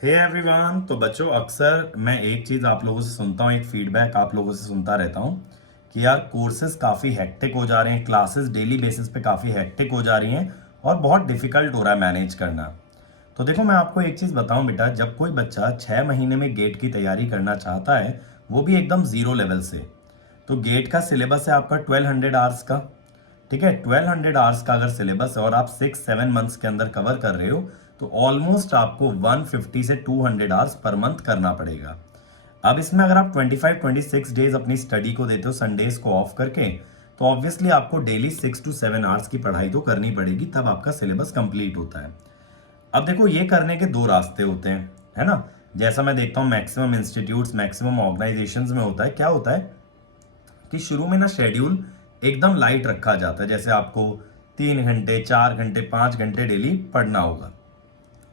Hey everyone. तो बच्चों, अक्सर मैं एक चीज़ आप लोगों से सुनता हूँ, एक फीडबैक आप लोगों से सुनता रहता हूँ कि यार कोर्सेज काफ़ी हेक्टिक हो जा रहे हैं, क्लासेस डेली बेसिस पे काफ़ी हेक्टिक हो जा रही हैं और बहुत डिफिकल्ट हो रहा है मैनेज करना। तो देखो, मैं आपको एक चीज़ बताऊं बेटा, जब कोई बच्चा 6 महीने में गेट की तैयारी करना चाहता है, वो भी एकदम ज़ीरो लेवल से, तो गेट का सिलेबस है आपका 1200 आवर्स का। ठीक है, 1200 आवर्स का अगर सिलेबस है और आप 6-7 मंथ्स के अंदर कवर कर रहे हो, तो ऑलमोस्ट आपको 150 से 200 आवर्स पर मंथ करना पड़ेगा। अब इसमें अगर आप 25-26 डेज अपनी स्टडी को देते हो, संडेज को ऑफ करके, तो ऑब्वियसली आपको डेली 6 to 7 आवर्स की पढ़ाई तो करनी पड़ेगी, तब आपका सिलेबस कंप्लीट होता है। अब देखो, ये करने के दो रास्ते होते हैं, है ना। जैसा मैं देखता हूँ मैक्सिमम इंस्टीट्यूट्स, मैक्सिमम ऑर्गेनाइजेशंस में होता है, क्या होता है कि शुरू में ना शेड्यूल एकदम लाइट रखा जाता है, जैसे आपको 3 घंटे, 4 घंटे, 5 घंटे डेली पढ़ना होगा।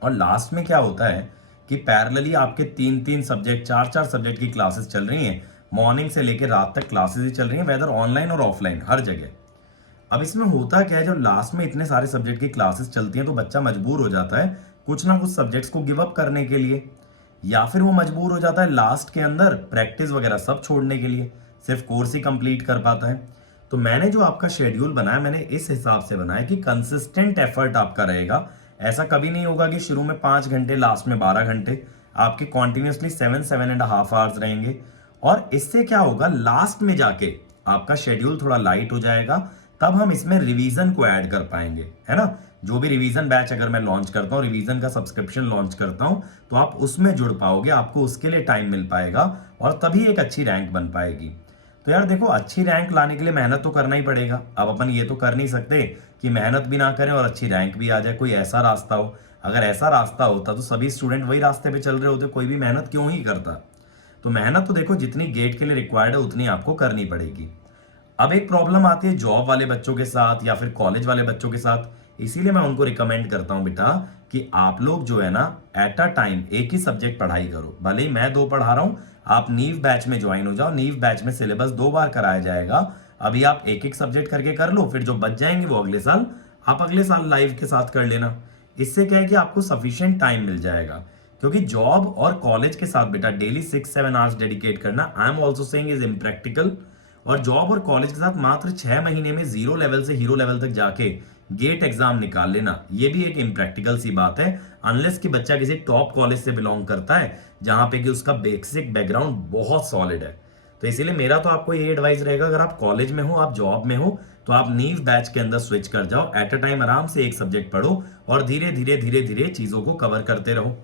और लास्ट में क्या होता है कि पैरेलली आपके 3-3 सब्जेक्ट, 4-4 सब्जेक्ट की क्लासेस चल रही हैं, मॉर्निंग से लेकर रात तक क्लासेस ही चल रही हैं, वेदर ऑनलाइन और ऑफलाइन, हर जगह। अब इसमें होता क्या है, जब लास्ट में इतने सारे सब्जेक्ट की क्लासेस चलती हैं, तो बच्चा मजबूर हो जाता है कुछ ना कुछ सब्जेक्ट्स को गिव अप करने के लिए, या फिर वो मजबूर हो जाता है लास्ट के अंदर प्रैक्टिस वगैरह सब छोड़ने के लिए, सिर्फ कोर्स ही कंप्लीट कर पाता है। तो मैंने जो आपका शेड्यूल बनाया, मैंने इस हिसाब से बनाया कि कंसिस्टेंट एफर्ट आपका रहेगा। ऐसा कभी नहीं होगा कि शुरू में 5 घंटे, लास्ट में 12 घंटे। आपके कॉन्टिन्यूसली 7-7.5 आवर्स रहेंगे। और इससे क्या होगा, लास्ट में जाके आपका शेड्यूल थोड़ा लाइट हो जाएगा, तब हम इसमें रिवीजन को ऐड कर पाएंगे, है ना। जो भी रिवीजन बैच अगर मैं लॉन्च करता हूँ, रिवीजन का सब्सक्रिप्शन लॉन्च करता हूँ, तो आप उसमें जुड़ पाओगे, आपको उसके लिए टाइम मिल पाएगा और तभी एक अच्छी रैंक बन पाएगी। तो यार देखो, अच्छी रैंक लाने के लिए मेहनत तो करना ही पड़ेगा। अब अपन ये तो कर नहीं सकते कि मेहनत भी ना करें और अच्छी रैंक भी आ जाए, कोई ऐसा रास्ता हो। अगर ऐसा रास्ता होता तो सभी स्टूडेंट वही रास्ते पे चल रहे होते, कोई भी मेहनत क्यों ही करता। तो मेहनत तो देखो, जितनी गेट के लिए रिक्वायर्ड है उतनी आपको करनी पड़ेगी। अब एक प्रॉब्लम आती है जॉब वाले बच्चों के साथ या फिर कॉलेज वाले बच्चों के साथ, इसीलिए मैं उनको रिकमेंड करता हूं बेटा कि आप लोग जो है ना, एट अ टाइम एक ही सब्जेक्ट पढ़ाई करो। भले ही मैं 2 पढ़ा रहा हूं, आप नीव बैच में ज्वाइन हो जाओ। नीव बैच में सिलेबस 2 बार कराया जाएगा। अभी आप एक एक सब्जेक्ट करके कर लो, फिर जो बच जाएंगे वो अगले साल, आप अगले साल लाइव के साथ कर लेना। इससे क्या है कि आपको सफिशिएंट टाइम मिल जाएगा, क्योंकि जॉब और कॉलेज के साथ बेटा डेली 6-7 आवर्स डेडिकेट करना, I am also saying, is impractical. और जॉब और कॉलेज के साथ मात्र 6 महीने में जीरो लेवल से हीरो लेवल तक जाके गेट एग्जाम निकाल लेना, ये भी एक इम्प्रैक्टिकल सी बात है, अनलेस कि बच्चा किसी टॉप कॉलेज से बिलोंग करता है जहां पे कि उसका बेसिक बैकग्राउंड बहुत सॉलिड है। तो इसीलिए मेरा तो आपको ये एडवाइस रहेगा, अगर आप कॉलेज में हो, आप जॉब में हो, तो आप नीव बैच के अंदर स्विच कर जाओ। एट अ टाइम आराम से एक सब्जेक्ट पढ़ो और धीरे धीरे धीरे धीरे चीजों को कवर करते रहो।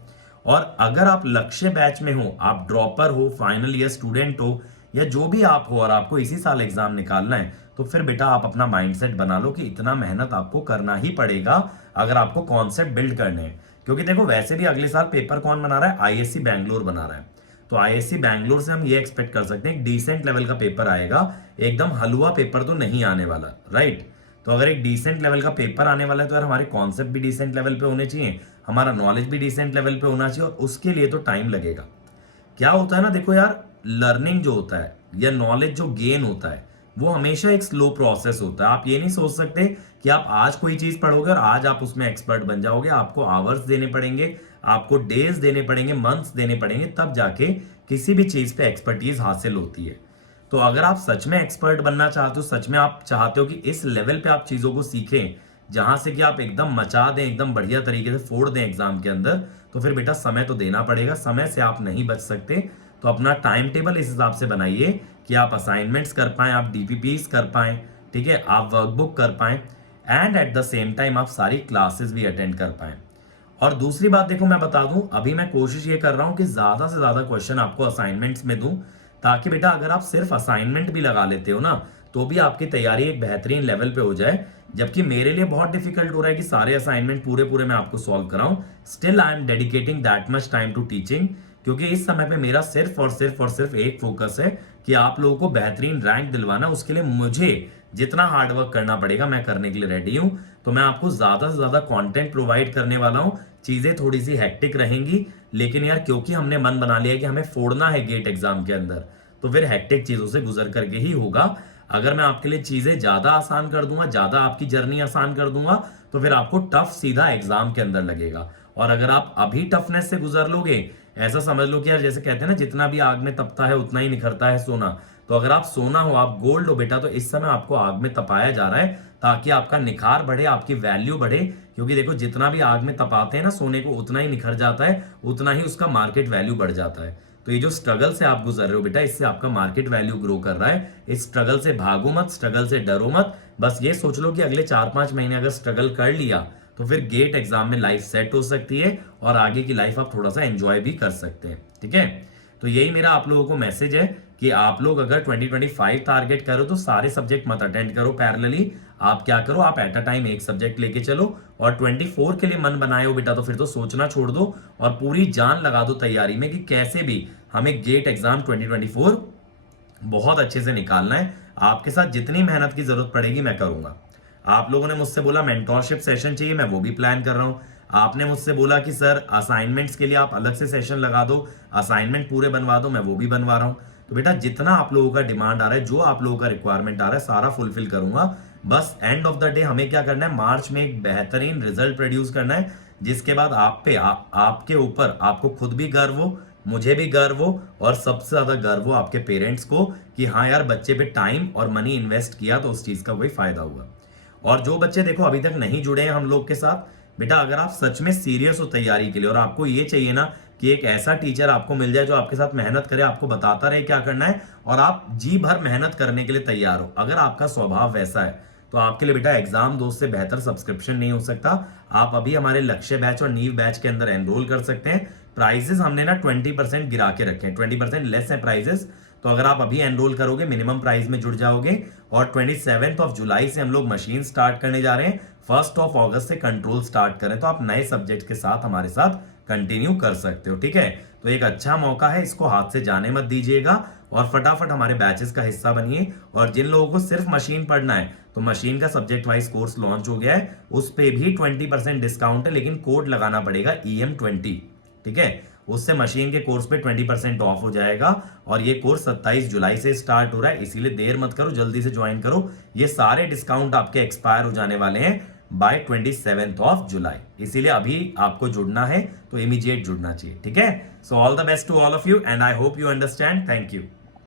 और अगर आप लक्ष्य बैच में हो, आप ड्रॉपर हो, फाइनल ईयर स्टूडेंट हो, या जो भी आप हो और आपको इसी साल एग्जाम निकालना है, तो फिर बेटा आप अपना माइंडसेट बना लो कि इतना मेहनत आपको करना ही पड़ेगा अगर आपको कॉन्सेप्ट बिल्ड करने हैं। क्योंकि देखो, वैसे भी अगले साल पेपर कौन बना रहा है, आईएससी बैंगलोर बना रहा है। तो आईएससी बैंगलोर से हम ये एक्सपेक्ट कर सकते हैं एक डिसेंट लेवल का पेपर आएगा, एकदम हलवा पेपर तो नहीं आने वाला, राइट। तो अगर एक डिसेंट लेवल का पेपर आने वाला है, तो यार हमारे कॉन्सेप्ट भी डिसेंट लेवल पे होने चाहिए, हमारा नॉलेज भी डिसेंट लेवल पे होना चाहिए, और उसके लिए तो टाइम लगेगा। क्या होता है ना, देखो यार, लर्निंग जो होता है या नॉलेज जो गेन होता है, वो हमेशा एक स्लो प्रोसेस होता है। आप ये नहीं सोच सकते कि आप आज कोई चीज पढ़ोगे और आज आप उसमें एक्सपर्ट बन जाओगे। आपको आवर्स देने पड़ेंगे, आपको डेज देने पड़ेंगे, मंथ्स देने पड़ेंगे, तब जाके किसी भी चीज पे एक्सपर्टीज हासिल होती है। तो अगर आप सच में एक्सपर्ट बनना चाहते हो, सच में आप चाहते हो कि इस लेवल पे आप चीजों को सीखें जहां से कि आप एकदम मचा दें, एकदम बढ़िया तरीके से फोड़ दें एग्जाम के अंदर, तो फिर बेटा समय तो देना पड़ेगा। समय से आप नहीं बच सकते। तो अपना टाइम टेबल इस हिसाब से बनाइए कि आप असाइनमेंट्स कर पाएं, आप डीपीपीस कर पाएं, ठीक है, आप वर्कबुक कर पाएं, and at the same time आप सारी क्लासेस भी अटेंड कर पाएं। और दूसरी बात देखो, मैं बता दूं, अभी मैं कोशिश ये कर रहा हूं कि ज्यादा से ज्यादा क्वेश्चन आपको असाइनमेंट्स में दूं, ताकि बेटा अगर आप सिर्फ असाइनमेंट भी लगा लेते हो ना, तो भी आपकी तैयारी एक बेहतरीन लेवल पे हो जाए। जबकि मेरे लिए बहुत डिफिकल्ट हो रहा है कि सारे असाइनमेंट पूरे पूरे मैं आपको सॉल्व कराऊं, still I am dedicating that much time to teaching. क्योंकि इस समय पे मेरा सिर्फ और सिर्फ एक फोकस है कि आप लोगों को बेहतरीन रैंक दिलवाना। उसके लिए मुझे जितना हार्डवर्क करना पड़ेगा, मैं करने के लिए रेडी हूं। तो मैं आपको ज्यादा से ज्यादा कंटेंट प्रोवाइड करने वाला हूं। चीजें थोड़ी सी हेक्टिक रहेंगी, लेकिन यार क्योंकि हमने मन बना लिया है कि हमें फोड़ना है गेट एग्जाम के अंदर, तो फिर हेक्टिक चीजों से गुजर करके ही होगा। अगर मैं आपके लिए चीजें ज्यादा आसान कर दूंगा, ज्यादा आपकी जर्नी आसान कर दूंगा, तो फिर आपको टफ सीधा एग्जाम के अंदर लगेगा। और अगर आप अभी टफनेस से गुजर लोगे, ऐसा समझ लो कि यार जैसे कहते हैं ना, जितना भी आग में तपता है उतना ही निखरता है सोना। तो अगर आप सोना हो, आप गोल्ड हो बेटा, तो इस समय आपको आग में तपाया जा रहा है ताकि आपका निखार बढ़े, आपकी वैल्यू बढ़े। क्योंकि देखो जितना भी आग में तपाते हैं ना सोने को, उतना ही निखर जाता है, उतना ही उसका मार्केट वैल्यू बढ़ जाता है। तो ये जो स्ट्रगल से आप गुजर रहे हो बेटा, इससे आपका मार्केट वैल्यू ग्रो कर रहा है। इस स्ट्रगल से भागो मत, स्ट्रगल से डरो मत। बस ये सोच लो कि अगले 4-5 महीने अगर स्ट्रगल कर लिया तो फिर गेट एग्जाम में लाइफ सेट हो सकती है और आगे की लाइफ आप थोड़ा सा एंजॉय भी कर सकते हैं। ठीक है, तो यही मेरा आप लोगों को मैसेज है कि आप लोग अगर 2025 टारगेट करो तो सारे सब्जेक्ट मत अटेंड करो पैरेलली। आप क्या करो, आप एट अ टाइम एक सब्जेक्ट लेके चलो। और 24 के लिए मन बनाए हो बेटा, तो फिर तो सोचना छोड़ दो और पूरी जान लगा दो तैयारी में कि कैसे भी हमें गेट एग्जाम 2024 बहुत अच्छे से निकालना है। आपके साथ जितनी मेहनत की जरूरत पड़ेगी मैं करूंगा। आप लोगों ने मुझसे बोला मेंटोरशिप सेशन चाहिए, मैं वो भी प्लान कर रहा हूं। आपने मुझसे बोला कि सर असाइनमेंट्स के लिए आप अलग से सेशन लगा दो, असाइनमेंट पूरे बनवा दो, मैं वो भी बनवा रहा हूं। तो बेटा जितना आप लोगों का डिमांड आ रहा है, जो आप लोगों का रिक्वायरमेंट आ रहा है, सारा फुलफिल करूंगा। बस एंड ऑफ द डे हमें क्या करना है, मार्च में एक बेहतरीन रिजल्ट प्रोड्यूस करना है, जिसके बाद आप पे आपके ऊपर आपको खुद भी गर्व हो, मुझे भी गर्व हो, और सबसे ज्यादा गर्व हो आपके पेरेंट्स को कि हाँ यार बच्चे पे टाइम और मनी इन्वेस्ट किया तो उस चीज का कोई फायदा हुआ। और जो बच्चे देखो अभी तक नहीं जुड़े हैं हम लोग के साथ, बेटा अगर आप सच में सीरियस हो तैयारी के लिए और आपको ये चाहिए ना कि एक ऐसा टीचर आपको मिल जाए जो आपके साथ मेहनत करे, आपको बताता रहे क्या करना है और आप जी भर मेहनत करने के लिए तैयार हो, अगर आपका स्वभाव वैसा है तो आपके लिए बेटा एग्जाम दोस्त से बेहतर सब्सक्रिप्शन नहीं हो सकता। आप अभी हमारे लक्ष्य बैच और नीव बैच के अंदर एनरोल कर सकते हैं। प्राइजेस हमने ना 20% गिरा के रखे हैं, 20% लेस है प्राइजेस। तो अगर आप अभी एनरोल करोगे मिनिमम प्राइस में जुड़ जाओगे। और 27 जुलाई से हम लोग मशीन स्टार्ट करने जा रहे हैं, 1 अगस्त से कंट्रोल स्टार्ट करें, तो आप नए सब्जेक्ट के साथ हमारे साथ कंटिन्यू कर सकते हो। ठीक है, तो एक अच्छा मौका है, इसको हाथ से जाने मत दीजिएगा और फटाफट हमारे बैचेस का हिस्सा बनिए। और जिन लोगों को सिर्फ मशीन पढ़ना है तो मशीन का सब्जेक्ट वाइज कोर्स लॉन्च हो गया है, उस पे भी 20% डिस्काउंट है, लेकिन कोड लगाना पड़ेगा EM20। ठीक है, उससे मशीन के कोर्स पे 20% ऑफ हो जाएगा। और ये कोर्स 27 जुलाई से स्टार्ट हो रहा है, इसीलिए देर मत करो, जल्दी से ज्वाइन करो। ये सारे डिस्काउंट आपके एक्सपायर हो जाने वाले हैं बाय 27 जुलाई, इसीलिए अभी आपको जुड़ना है तो इमीडिएट जुड़ना चाहिए। ठीक है, so all the best to all of you and I hope you understand. Thank you.